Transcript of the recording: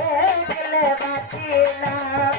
দেখলে বাঁচিলাম।